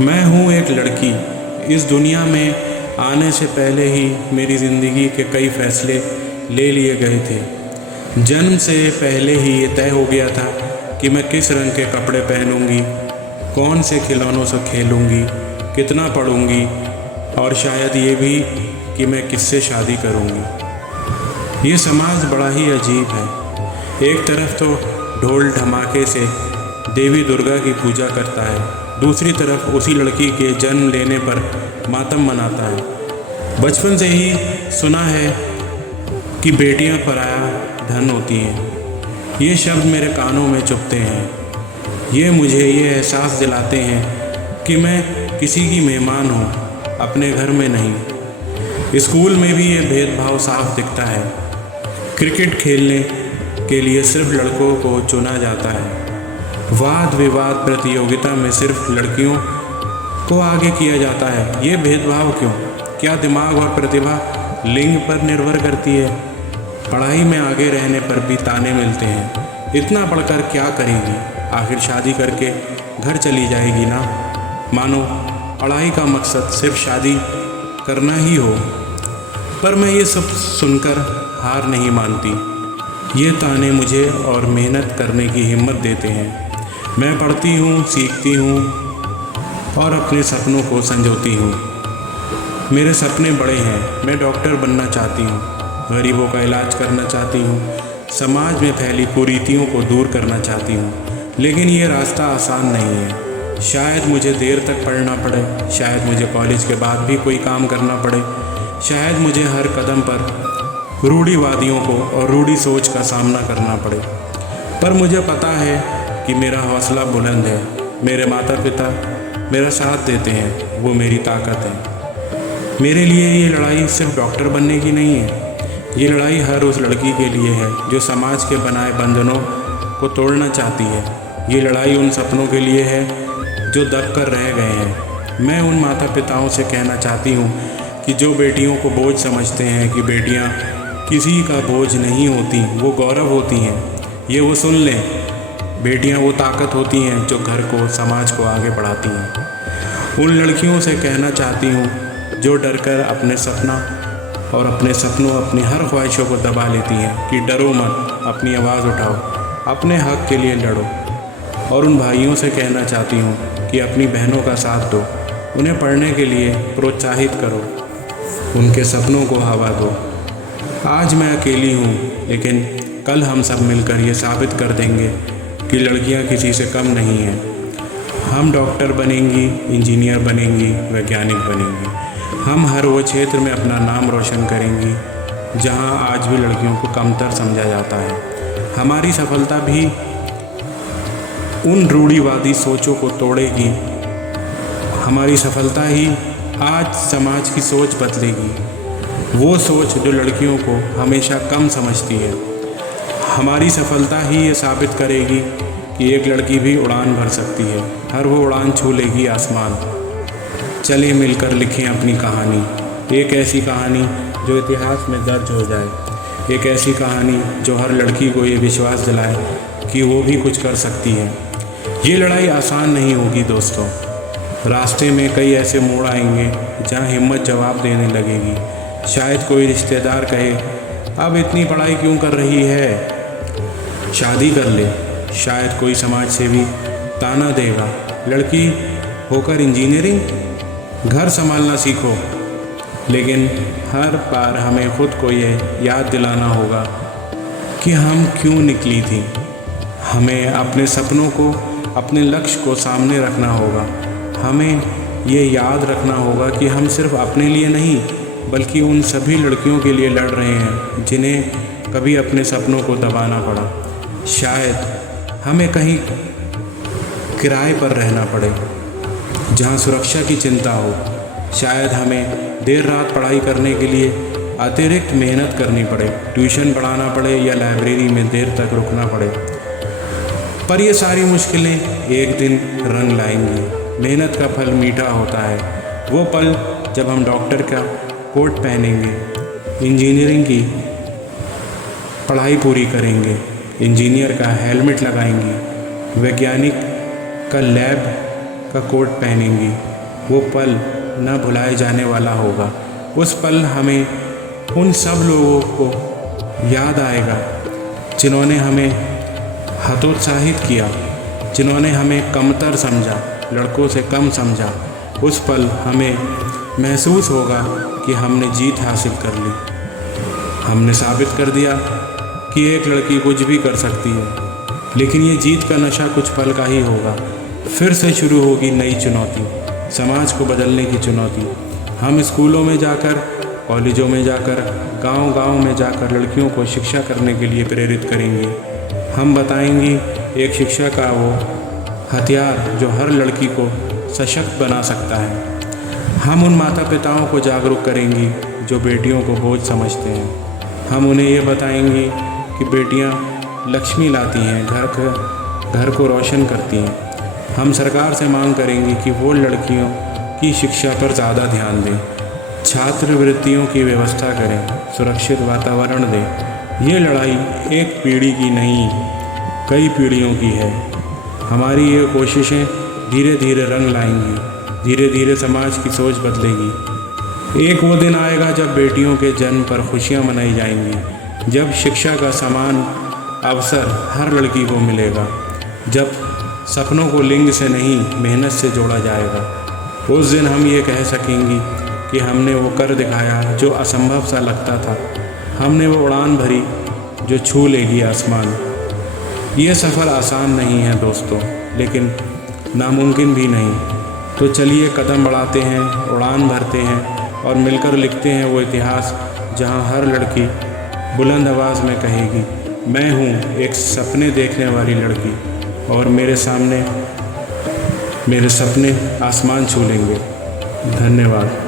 मैं हूँ एक लड़की। इस दुनिया में आने से पहले ही मेरी ज़िंदगी के कई फैसले ले लिए गए थे। जन्म से पहले ही ये तय हो गया था कि मैं किस रंग के कपड़े पहनूंगी, कौन से खिलौनों से खेलूंगी, कितना पढ़ूंगी और शायद ये भी कि मैं किससे शादी करूंगी। ये समाज बड़ा ही अजीब है। एक तरफ तो ढोल धमाके से देवी दुर्गा की पूजा करता है, दूसरी तरफ उसी लड़की के जन्म लेने पर मातम मनाता है। बचपन से ही सुना है कि बेटियां पराया धन होती हैं। ये शब्द मेरे कानों में चुभते हैं। ये मुझे ये एहसास दिलाते हैं कि मैं किसी की मेहमान हूँ, अपने घर में नहीं। स्कूल में भी ये भेदभाव साफ दिखता है। क्रिकेट खेलने के लिए सिर्फ लड़कों को चुना जाता है। वाद विवाद प्रतियोगिता में सिर्फ लड़कियों को आगे किया जाता है। ये भेदभाव क्यों? क्या दिमाग और प्रतिभा लिंग पर निर्भर करती है? पढ़ाई में आगे रहने पर भी ताने मिलते हैं। इतना पढ़कर क्या करेगी? आखिर शादी करके घर चली जाएगी ना। मानो पढ़ाई का मकसद सिर्फ शादी करना ही हो। पर मैं ये सब सुनकर हार नहीं मानती। ये ताने मुझे और मेहनत करने की हिम्मत देते हैं। मैं पढ़ती हूँ, सीखती हूँ और अपने सपनों को संजोती हूँ। मेरे सपने बड़े हैं। मैं डॉक्टर बनना चाहती हूँ, गरीबों का इलाज करना चाहती हूँ, समाज में फैली कुरीतियों को दूर करना चाहती हूँ। लेकिन ये रास्ता आसान नहीं है। शायद मुझे देर तक पढ़ना पड़े, शायद मुझे कॉलेज के बाद भी कोई काम करना पड़े, शायद मुझे हर कदम पर रूढ़िवादियों को और रूढ़ी सोच का सामना करना पड़े। पर मुझे पता है कि मेरा हौसला बुलंद है। मेरे माता पिता मेरा साथ देते हैं, वो मेरी ताकत है। मेरे लिए ये लड़ाई सिर्फ डॉक्टर बनने की नहीं है। ये लड़ाई हर उस लड़की के लिए है जो समाज के बनाए बंधनों को तोड़ना चाहती है। ये लड़ाई उन सपनों के लिए है जो दब कर रह गए हैं। मैं उन माता पिताओं से कहना चाहती हूँ कि जो बेटियों को बोझ समझते हैं कि बेटियाँ किसी का बोझ नहीं होती, वो गौरव होती हैं, ये वो सुन लें। बेटियां वो ताकत होती हैं जो घर को, समाज को आगे बढ़ाती हैं। उन लड़कियों से कहना चाहती हूँ जो डरकर अपने सपना और अपने सपनों, अपनी हर ख्वाहिशों को दबा लेती हैं कि डरो मत, अपनी आवाज़ उठाओ, अपने हक के लिए लड़ो। और उन भाइयों से कहना चाहती हूँ कि अपनी बहनों का साथ दो, उन्हें पढ़ने के लिए प्रोत्साहित करो, उनके सपनों को हवा दो। आज मैं अकेली हूँ, लेकिन कल हम सब मिलकर ये साबित कर देंगे कि लड़कियां किसी से कम नहीं हैं। हम डॉक्टर बनेंगी, इंजीनियर बनेंगी, वैज्ञानिक बनेंगी। हम हर वो क्षेत्र में अपना नाम रोशन करेंगी जहां आज भी लड़कियों को कमतर समझा जाता है। हमारी सफलता भी उन रूढ़िवादी सोचों को तोड़ेगी। हमारी सफलता ही आज समाज की सोच बदलेगी, वो सोच जो लड़कियों को हमेशा कम समझती है। हमारी सफलता ही ये साबित करेगी कि एक लड़की भी उड़ान भर सकती है, हर वो उड़ान छू लेगी आसमान। चलिए मिलकर लिखें अपनी कहानी, एक ऐसी कहानी जो इतिहास में दर्ज हो जाए, एक ऐसी कहानी जो हर लड़की को ये विश्वास दिलाए कि वो भी कुछ कर सकती है। ये लड़ाई आसान नहीं होगी दोस्तों। रास्ते में कई ऐसे मोड़ आएंगे जहाँ हिम्मत जवाब देने लगेगी। शायद कोई रिश्तेदार कहे, अब इतनी पढ़ाई क्यों कर रही है, शादी कर ले। शायद कोई समाज सेवी ताना देगा, लड़की होकर इंजीनियरिंग, घर संभालना सीखो। लेकिन हर बार हमें खुद को ये याद दिलाना होगा कि हम क्यों निकली थी। हमें अपने सपनों को, अपने लक्ष्य को सामने रखना होगा। हमें ये याद रखना होगा कि हम सिर्फ अपने लिए नहीं, बल्कि उन सभी लड़कियों के लिए लड़ रहे हैं जिन्हें कभी अपने सपनों को दबाना पड़ा। शायद हमें कहीं किराए पर रहना पड़े जहां सुरक्षा की चिंता हो। शायद हमें देर रात पढ़ाई करने के लिए अतिरिक्त मेहनत करनी पड़े, ट्यूशन पढ़ाना पड़े या लाइब्रेरी में देर तक रुकना पड़े। पर ये सारी मुश्किलें एक दिन रंग लाएंगी। मेहनत का फल मीठा होता है। वो पल जब हम डॉक्टर का कोट पहनेंगे, इंजीनियरिंग की पढ़ाई पूरी करेंगे, इंजीनियर का हेलमेट लगाएंगी, वैज्ञानिक का लैब का कोट पहनेंगी। वो पल न भुलाए जाने वाला होगा। उस पल हमें उन सब लोगों को याद आएगा जिन्होंने हमें हतोत्साहित किया, जिन्होंने हमें कमतर समझा, लड़कों से कम समझा। उस पल हमें महसूस होगा कि हमने जीत हासिल कर ली। हमने साबित कर दिया कि एक लड़की कुछ भी कर सकती है। लेकिन ये जीत का नशा कुछ पल का ही होगा। फिर से शुरू होगी नई चुनौती, समाज को बदलने की चुनौती। हम स्कूलों में जाकर, कॉलेजों में जाकर, गांव-गांव में जाकर लड़कियों को शिक्षा करने के लिए प्रेरित करेंगे। हम बताएंगे एक शिक्षा का वो हथियार जो हर लड़की को सशक्त बना सकता है। हम उन माता पिताओं को जागरूक करेंगे जो बेटियों को बोझ समझते हैं। हम उन्हें ये बताएंगे कि बेटियां लक्ष्मी लाती हैं, घर को रोशन करती हैं। हम सरकार से मांग करेंगे कि वो लड़कियों की शिक्षा पर ज़्यादा ध्यान दें, छात्रवृत्तियों की व्यवस्था करें, सुरक्षित वातावरण दें। ये लड़ाई एक पीढ़ी की नहीं, कई पीढ़ियों की है। हमारी ये कोशिशें धीरे धीरे रंग लाएंगी, धीरे धीरे समाज की सोच बदलेगी। एक वो दिन आएगा जब बेटियों के जन्म पर खुशियाँ मनाई जाएंगी, जब शिक्षा का समान अवसर हर लड़की को मिलेगा, जब सपनों को लिंग से नहीं मेहनत से जोड़ा जाएगा। उस दिन हम ये कह सकेंगे कि हमने वो कर दिखाया जो असंभव सा लगता था। हमने वो उड़ान भरी जो छू लेगी आसमान। ये सफ़र आसान नहीं है दोस्तों, लेकिन नामुमकिन भी नहीं। तो चलिए कदम बढ़ाते हैं, उड़ान भरते हैं और मिलकर लिखते हैं वो इतिहास जहाँ हर लड़की बुलंद आवाज़ में कहेगी, मैं हूँ एक सपने देखने वाली लड़की और मेरे सामने मेरे सपने आसमान छू लेंगे। धन्यवाद।